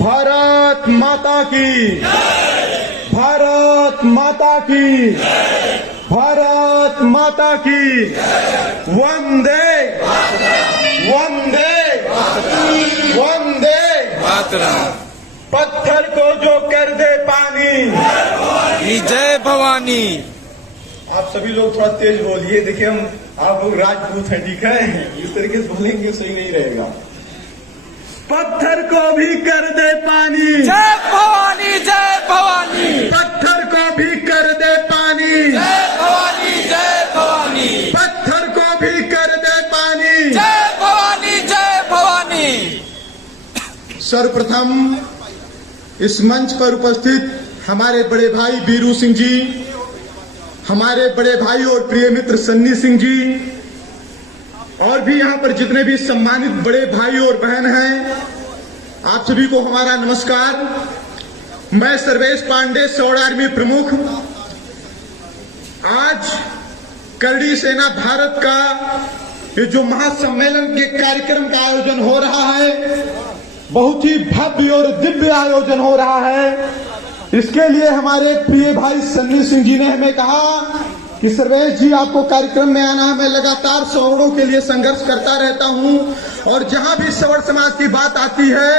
भारत माता की, भारत माता की, भारत माता की, वंदे वंदे वंदे मातरम। पत्थर को जो कर दे पानी, जय भवानी। आप सभी लोग थोड़ा तेज बोलिए। देखिए हम आप लोग राजपूत हैं, ठीक है, इस तरीके से बोलेंगे सही नहीं रहेगा। पत्थर को भी कर दे पानी, जय भवानी जय भवानी। पत्थर को भी कर दे पानी, जय भवानी जय भवानी। पत्थर को भी कर दे पानी। जय भवानी जय भवानी। सर्वप्रथम इस मंच पर उपस्थित हमारे बड़े भाई बीरू सिंह जी, हमारे बड़े भाई और प्रिय मित्र सन्नी सिंह जी, और भी यहां पर जितने भी सम्मानित बड़े भाई और बहन हैं, आप सभी को हमारा नमस्कार। मैं सर्वेश पांडे, सौर आर्मी प्रमुख। आज करड़ी सेना भारत का ये जो महासम्मेलन के कार्यक्रम का आयोजन हो रहा है, बहुत ही भव्य और दिव्य आयोजन हो रहा है। इसके लिए हमारे प्रिय भाई सन्नी सिंह जी ने हमें कहा कि सर्वेश जी आपको कार्यक्रम में आना है। मैं लगातार सवर्णों के लिए संघर्ष करता रहता हूं और जहां भी सवर्ण समाज की बात आती है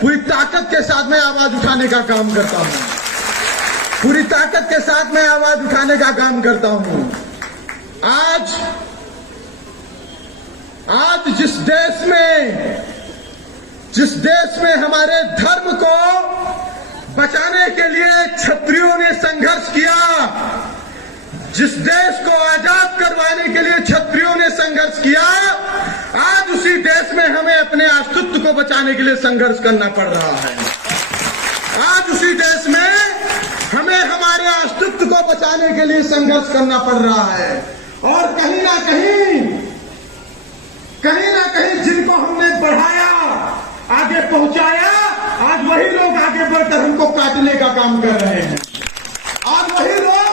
पूरी ताकत के साथ मैं आवाज उठाने का काम करता हूं, पूरी ताकत के साथ मैं आवाज उठाने का काम करता हूं। आज जिस देश में हमारे धर्म को बचाने के लिए क्षत्रियों ने संघर्ष किया, जिस देश को आजाद करवाने के लिए क्षत्रियों ने संघर्ष किया, आज उसी देश में हमें अपने अस्तित्व को बचाने के लिए संघर्ष करना पड़ रहा है। आज उसी देश में हमें हमारे अस्तित्व को बचाने के लिए संघर्ष करना पड़ रहा है। और कहीं ना कहीं जिनको हमने बढ़ाया, आगे पहुंचाया, आज वही लोग आगे बढ़कर हमको काटने का काम कर रहे हैं। आज वही लोग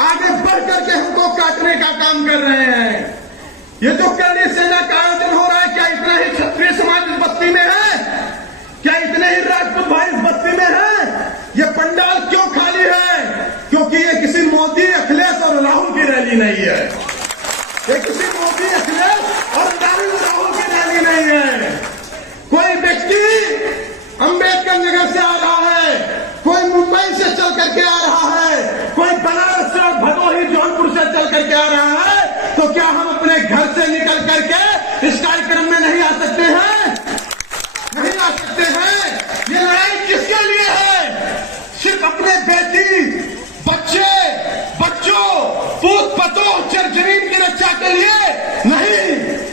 आगे बढ़ करके हमको काटने का काम कर रहे हैं। ये जो करड़ी सेना का आयोजन हो रहा है, क्या इतना ही क्षत्रिय समाज इस बस्ती में है? क्या इतने ही राजपूत भाई इस बस्ती में है? ये पंडाल क्यों खाली है? क्योंकि ये किसी मोदी, अखिलेश और राहुल की रैली नहीं है। ये किसी मोदी, अखिलेश और राहुल की रैली नहीं है। कोई व्यक्ति अंबेडकर नगर से आ रहा है, कोई मुंबई से चल करके आ रहा है, कोई बनारस से और भदोही जौनपुर से चल करके आ रहा है, तो क्या हम अपने घर से निकल करके इस कार्यक्रम में नहीं आ सकते हैं? नहीं आ सकते हैं। ये लड़ाई किसके लिए है? सिर्फ अपने बेटी, बच्चों, पूत पतोह, जमीन की रक्षा के लिए नहीं,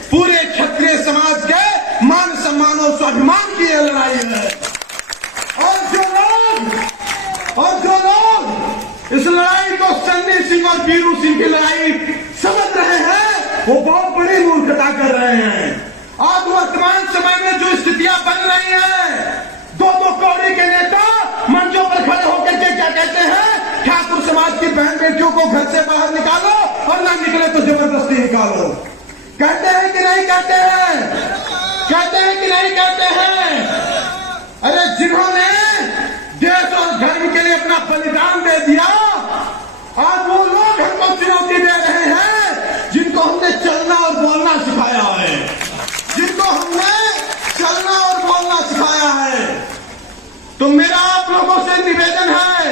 पूरे क्षत्रिय समाज के मान सम्मान और स्वाभिमान की यह लड़ाई है। और जो लोग इस लड़ाई को सन्नी सिंह और बीरू सिंह की लड़ाई समझ रहे हैं, वो बहुत बड़ी मूर्खता कर रहे हैं। आज वर्तमान समय में जो स्थितियां बन रही हैं, दो कौड़ी के नेता मंचों पर खड़े होकर के क्या कहते हैं? ठाकुर समाज की बहन बेटियों को घर से बाहर निकालो और ना निकले तो जबरदस्ती निकालो। कहते हैं कि नहीं कहते हैं? कहते हैं कि नहीं कहते हैं? अरे जिन्होंने देश और धर्म के लिए अपना बलिदान दे दिया, आज वो लोग हमको चुनौती दे रहे हैं, जिनको हमने चलना और बोलना सिखाया है, जिनको हमने चलना और बोलना सिखाया है। तो मेरा आप लोगों से निवेदन है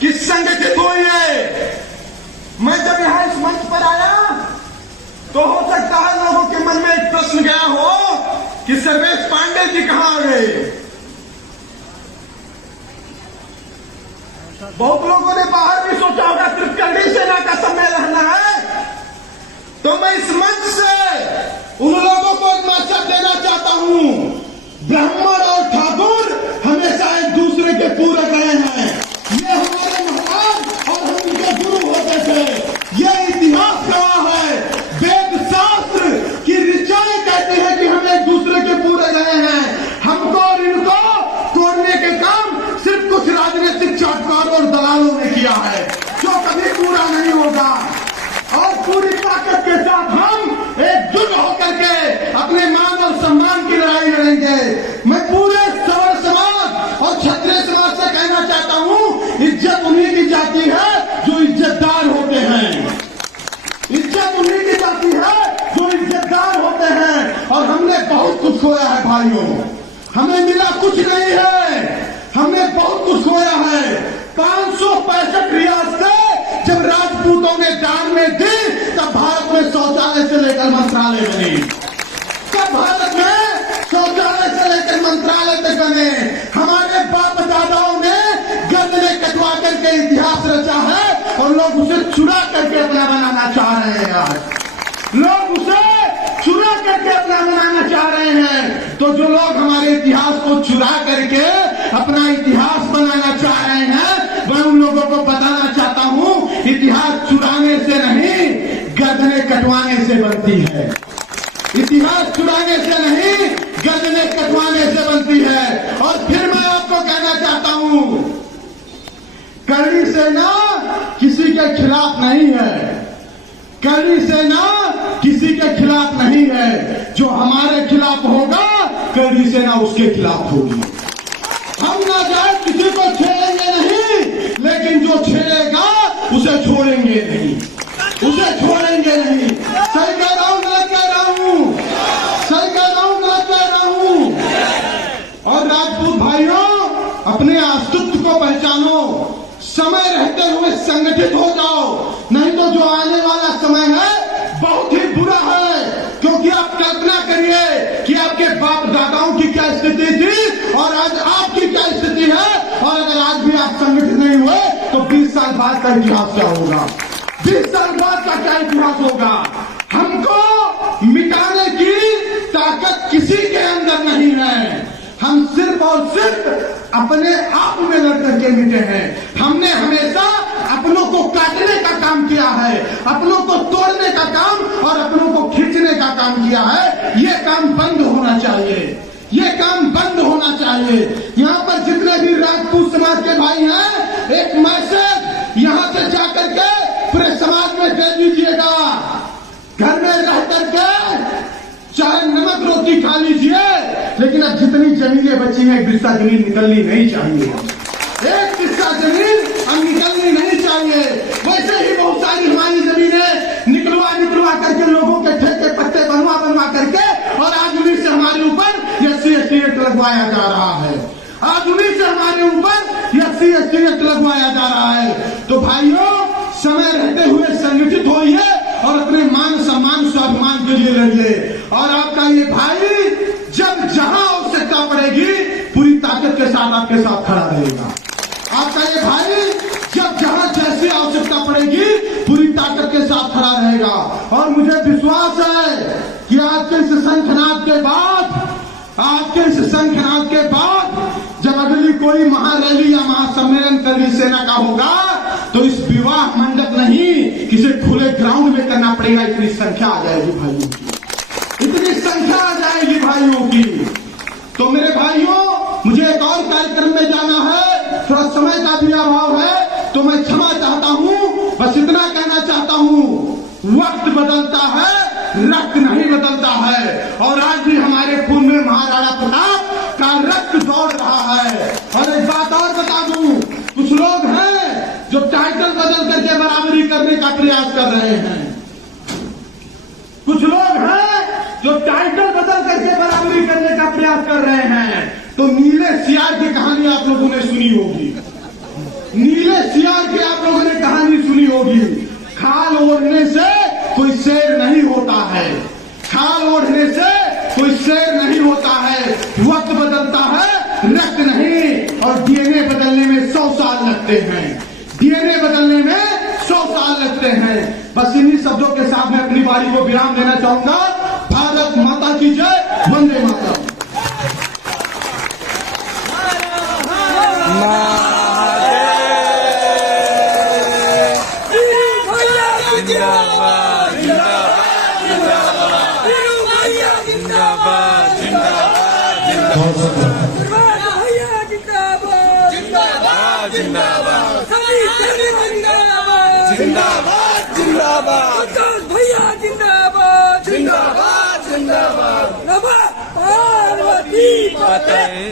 कि संगठित होइए। मैं जब यहां इस मंच पर आया तो हो सकता है लोगों के मन में एक प्रश्न गया हो कि सर्वेश पांडे जी कहां आ गए। बहुत लोगों ने बाहर भी सोचा होगा सिर्फ करड़ी सेना का सम्मेलन है। तो मैं इस मंच से उन लोगों को एक मैसेज देना चाहता हूं, ब्राह्मण और ठाकुर हमेशा एक दूसरे के पूरक रहे हैं। ये हमारे महाराज और हम उनके गुरु होते थे। ये इतिहास गवाह है, वेद शास्त्र की ऋचाएं कहते हैं कि हम एक दूसरे के पूरक रहे हैं। हमको और इनको तोड़ने के काम सिर्फ कुछ राजनीतिक चाटुकारों और दलालों ने किया है, जो कभी पूरा नहीं होगा। और पूरी ताकत के साथ हम एकजुट होकर के अपने मान और सम्मान की लड़ाई लड़ेंगे। मैं पूरे सवर्ण समाज और क्षत्रिय समाज से कहना चाहता हूं, इज्जत उन्हीं की जाती है जो इज्जतदार होते हैं। इज्जत उन्हीं की जाती है जो इज्जतदार होते हैं। और हमने बहुत कुछ खोया है भाइयों, हमें मिला कुछ नहीं है, हमने बहुत कुछ खोया है। 565 रियासतें जब राजपूतों ने दान में दी, तब भारत में शौचालय से लेकर मंत्रालय बनी। तब भारत में शौचालय से लेकर मंत्रालय तक बने। हमारे बाप दादाओं ने गर्दने कटवा करके इतिहास रचा है और लोग उसे चुरा करके अपना बनाना चाह रहे हैं। आज लोग उसे चुरा करके अपना बनाना चाह रहे हैं। तो जो लोग हमारे इतिहास को चुरा करके अपना इतिहास बनाना चाह रहे हैं, मैं उन लोगों को बताना चाहता हूं, इतिहास चुराने से नहीं, गर्दने कटवाने से बनती है। इतिहास चुराने से नहीं, गर्दने कटवाने से बनती है। और फिर मैं आपको कहना चाहता हूं, करनी सेना किसी के खिलाफ नहीं है। करनी सेना किसी के खिलाफ नहीं है। जो हमारे खिलाफ होगा, करनी सेना उसके खिलाफ होगी। हम ना जाए किसी को छेड़ेंगे नहीं, लेकिन जो छेड़ेगा उसे छोड़ेंगे नहीं, उसे छोड़ेंगे नहीं। सही कह रहा हूं, गलत कह रहा हूं? सही कह रहा हूं, गलत कह रहा हूं? और राजपूत भाइयों, अपने अस्तित्व को पहचानो, समय रहते हुए संगठित हो जाओ, नहीं तो जो आने वाला समय है बहुत ही बुरा है। क्योंकि आप कल्पना करिए कि आपके बाप दादाओं की क्या स्थिति थी और आज आपकी क्या स्थिति है। और अगर आज भी आप संगठित नहीं हुए तो 20 साल बाद का इतिहास क्या होगा? 20 साल बाद का क्या इतिहास होगा? हमको मिटाने की ताकत किसी के अंदर नहीं है। हम सिर्फ और सिर्फ अपने आप में लड़ करके मिटे हैं। हमने हमेशा अपनों को काटने का काम किया है, अपनों को तोड़ने का काम और अपनों को खींचने का काम किया है। ये काम बंद होना चाहिए, ये काम बंद होना चाहिए। यहाँ पर जितने भी राजपूत समाज के भाई हैं, एक मैसेज यहाँ से जाकर के पूरे समाज में दे दीजिएगा। घर में रह करके चाहे नमक रोटी खा लीजिए, लेकिन अब जितनी जमीनें बची हैं, एक हिस्सा जमीन निकलनी नहीं चाहिए। एक हिस्सा जमीन अब निकलनी नहीं चाहिए। वैसे ही बहुत सारी हमारी जमीनें निकलवा करके लोगों के ठेके पट्टे बनवा करके, और आज उन्हीं से हमारे ऊपर SC ST एक्ट लगवाया जा रहा है। आज उन्हीं से हमारे ऊपर SC ST एक्ट लगवाया जा रहा है। तो भाइयों, समय रहते हुए संगठित होइए और अपने मान सम्मान स्वाभिमान के लिए लड़िए। और आपका ये भाई जब जहां आवश्यकता पड़ेगी, पूरी ताकत के साथ आपके साथ खड़ा रहेगा। आपका ये भाई जब जहां जैसी आवश्यकता पड़ेगी, पूरी ताकत के साथ खड़ा रहेगा। और मुझे विश्वास है कि आज के इस शंखनाद के बाद, जब अगली कोई महारैली या महासम्मेलन करनी सेना का होगा, तो इस विवाह मंडप नहीं, किसी खुले ग्राउंड में करना पड़ेगा। इतनी संख्या आ जाएगी भाइयों की, इतनी संख्या आ जाएगी भाइयों की। तो मेरे भाइयों, मुझे एक और कार्यक्रम में जाना है, थोड़ा समय का भी अभाव है, तो मैं क्षमा चाहता हूं। बस इतना कहना चाहता हूं, वक्त बदलता है, रक्त नहीं बदलता है। और आज भी हमारे खून में महाराणा प्रताप का रक्त दौड़ रहा है। और एक बात और बता दूं, कुछ लोग हैं जो टाइटल बदल करके बराबरी करने का प्रयास कर रहे हैं। कुछ लोग हैं जो टाइटल बदल करके बराबरी करने का प्रयास कर रहे हैं। तो नीले सियार की कहानी आप लोगों ने सुनी होगी, नीले सियार की आप लोगों ने कहानी सुनी होगी। खाल ओढ़ने से कोई शेर नहीं होता है, खाल ओढ़ने से कोई शेर नहीं होता है। वक्त बदलता है, रक्त नहीं। और DNA बदलने में 100 साल लगते हैं, DNA बदलने में 100 साल लगते हैं। बस इन्हीं शब्दों के साथ मैं अपनी बारी को विराम देना चाहूंगा। भारत माता की जय, वंदे मातरम। जिंदाबाद जिंदाबाद भैया जिंदाबाद जिंदाबाद जिंदाबाद नमः पार्वती। पातळी